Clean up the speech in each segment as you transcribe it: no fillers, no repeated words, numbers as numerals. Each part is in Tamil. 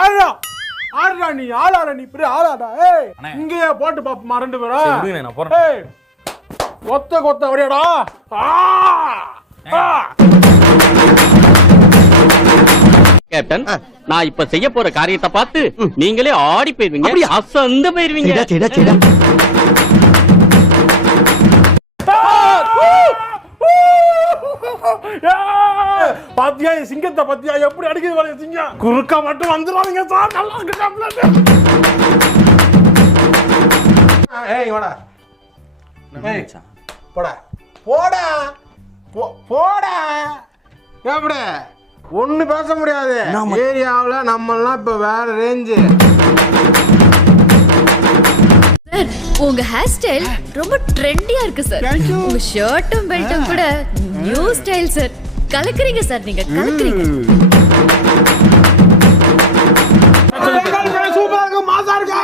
ஆடுறா ஆடுறா, நீ ஆளாடா, நீ இப்படி ஆளாடா. இங்கேயே போட்டு பாப்போமா 2 பேரும். கொத்த கொத்த அப்படியாடா. கேப்டன், நான் இப்ப செய்ய போற காரியத்தை பார்த்து நீங்களே ஆடி போயிருவீங்க, அசந்து போயிருவீங்க. பாத்தியா சிங்கத்தை பத்தியா எப்படி அடிக்குது பாருங்க சிங்கம். குறுக்க மட்டும் வந்துடாதீங்க சார், நல்லா இருக்கு. ஏய் வாடா, போடா போடா போடா. எப்படி ஒண்ணு பேச முடியாது ஏரியாவுல, நம்ம எல்லாம் இப்ப வேற ரேஞ்சு. சார், உங்க ஹேர் ஸ்டைல் ரொம்ப ட்ரெண்டியா இருக்கு சார். உங்க ஷர்ட்டும் பெல்ட்டும் கூட நியூ ஸ்டைல் சார். கலக்குறீங்க சார், நீங்க கலக்குறீங்க. சூப்பரா இருக்கு, மாசா இருக்கு.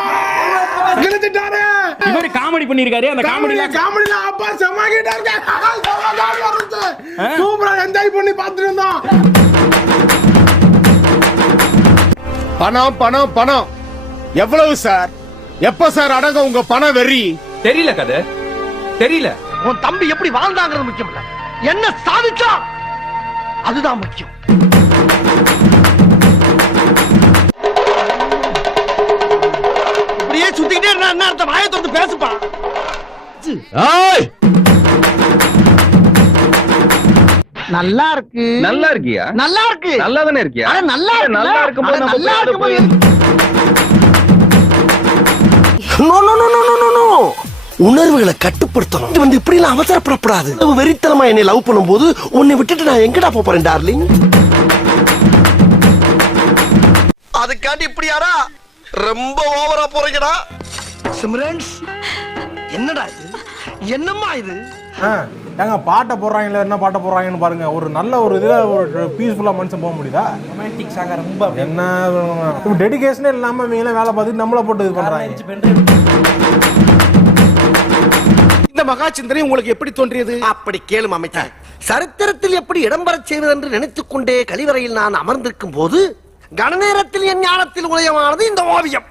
கிழிச்சிட்டாரு. இவரு காமெடி பண்ணிருக்காரு. அந்த காமெடில அப்பா செமாகிட்டா இருக்க. சூப்பரா என்ஜாய் பண்ணி பார்த்துட்டு இருந்தோம். பணம் பணம் பணம் எவ்வளவு சார்? எப்ப சார் அடங்க உங்க பண வெறி? தெரியல கதை, தெரியல. உன் தம்பி எப்படி வாழ்ந்தாங்கிறது முக்கியம் இல்ல, என்ன சாதிச்சா அதுதான் முக்கியம். இப்படியே சுத்திக்கிட்டே இருந்தா என்ன அர்த்தம்? வாயை திறந்து பேசுப்பா. நல்லா இருக்கு. நல்லா இருக்கியா? நல்லா இருக்கு. நல்லா தானே இருக்கியா? நல்லா இருக்கு. நல்லா இருக்கும்போது நல்லா இருக்கும்போது உணர்வுகளை கட்டுப்படுத்தணும். இது வந்து இப்படி எல்லாம் அவசரப்படக்கூடாது. வெறித்தனமா என்னை லவ் பண்ணும்போது உன்னை விட்டுட்டு நான் எங்கடா போறேன் டார்லிங்? அதுக்காண்டி இப்படியாரா ரொம்ப ஓவரா போறீங்கடா. சிம்ரன்ஸ், என்னடா இது? என்னம்மா இது? ஏங்க பாட்டை போடுறாங்களே, என்ன பாட்டை போடுறாங்கன்னு பாருங்க. ஒரு நல்ல ஒரு இதுல ஒரு பீஸ்ஃபுல்லா மனுஷன் போக முடியுதா? ரொமான்டிக் சாங்க ரொம்ப என்ன டெடிகேஷனே இல்லாம இவங்க வேலை பார்த்துட்டு நம்மள போட்டு இது பண்றாங்க. இந்த மகா சிந்தனை உங்களுக்கு எப்படி தோன்றியது? அப்படி கேளும் அமைச்சர். சரித்திரத்தில் எப்படி இடம்பெற செய்வது என்று நினைத்துக் கொண்டே கழிவறையில் நான் அமர்ந்திருக்கும் போது கணநேரத்தில் என் ஞானத்தில் உதயமானது இந்த ஓவியம்.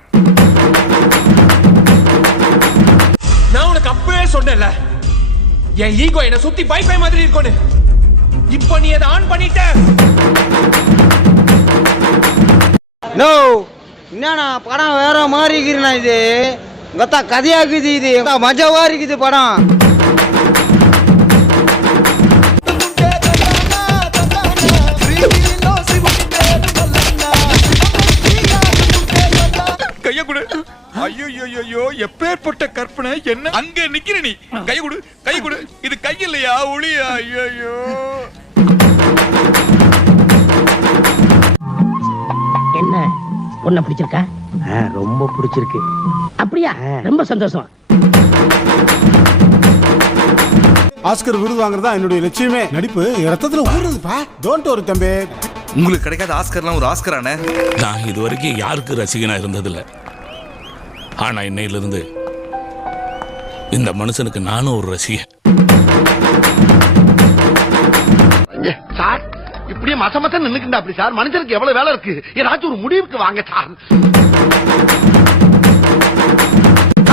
நான் உனக்கு அப்பவே சொன்னேன்ல, என் ஈகோ என்ன சுத்தி வைஃபை மாதிரி இருக்கும்னு. இப்போ நீ அதை ஆன் பண்ணிட்ட. நோ, என்னண்ணா படம் வேற மாதிரி இருக்குண்ணா. இது கத்தா கதையாக்குது, இது மஜாவா இருக்குது படம். கைய கொடு. ஐயோ, எப்பேற்பட்ட கற்பனை. என்ன அங்க நிக்கிற நீ? கை கொடு, கை கொடு. இது கை இல்லையா, ஒளியா? ஐயோ. என்ன பொண்ண பிடிச்சிருக்கா? ரொம்ப பிடிச்சிருக்கு. அப்படியா? ரொம்ப சந்தோஷம். ஆஸ்கர் விருது வாங்குறதா என்னுடைய லட்சியமே. நடிப்பு ரத்தத்துல ஊறுதுப்பா. டோன்ட் வரி தம்பி. உங்களுக்கு கிடைக்காத ஆஸ்கர்லாம் ஒரு ஆஸ்கரானே. நான் இது வரைக்கும் யாருக்கு ரசிகனா இருந்ததில்லை. ஆனா இன்னையிலிருந்து இந்த மனுஷனுக்கு நானும் ஒரு ரசிகன். சார், இப்படியே மசமத்த நின்னுக்குண்டா அப்படி சார்? மனுஷனுக்கு எவ்வளவு வேலை இருக்கு? ஏதாச்சும் ஒரு முடிவுக்கு வாங்க சார்.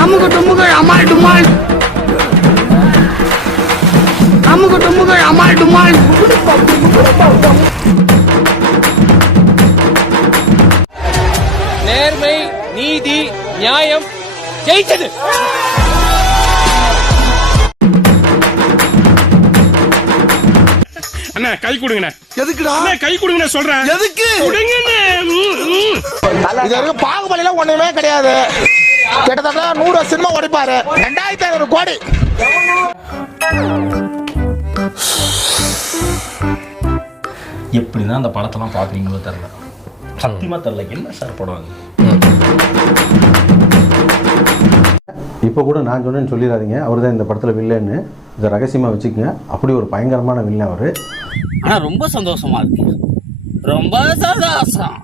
அமுக டுமுக அமால் டுமால், அமுக டுமுக அமால் டுமால். நேர்மை, நீதி, நியாயம் ஜெயிச்சது. அண்ணா கை கொடுங்கண்ணே. எதுக்குடா கை கொடுங்கண்ணே சொல்றேன். எதுக்கு? இது வரைக்கும் பாகுபலியில ஒண்ணுமே கிடையாது. கிட்டத்தட்ட 100 சினிமா ஓடிப்பாரு. 2500 கோடி. எப்படிதான் அந்த படத்தெல்லாம் பாக்குறீங்களோ தெரியல, சத்தியமா தெரியல. என்ன சார் படம்? இப்போ கூட நான் சொன்னேன்னு சொல்லிடாதீங்க, அவர் தான் இந்த படத்தில் வில்லன்னு. இதை ரகசியமாக வச்சுக்கோங்க. அப்படி ஒரு பயங்கரமான வில்லன் அவர். ஆனா ரொம்ப சந்தோஷமா இருக்கு, ரொம்ப சந்தோஷம்.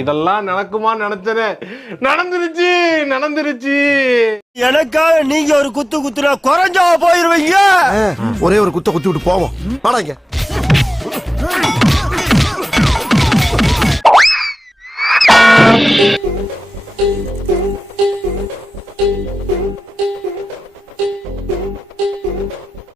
இதெல்லாம் நடக்குமா நினைச்சனே, நடந்துருச்சு நடந்துருச்சு. எனக்காக நீங்க ஒரு குத்து குத்துனா குறைஞ்சா போயிருவீங்க. ஒரே ஒரு குத்த குத்தி விட்டு போவோம். வாடாங்க. சார்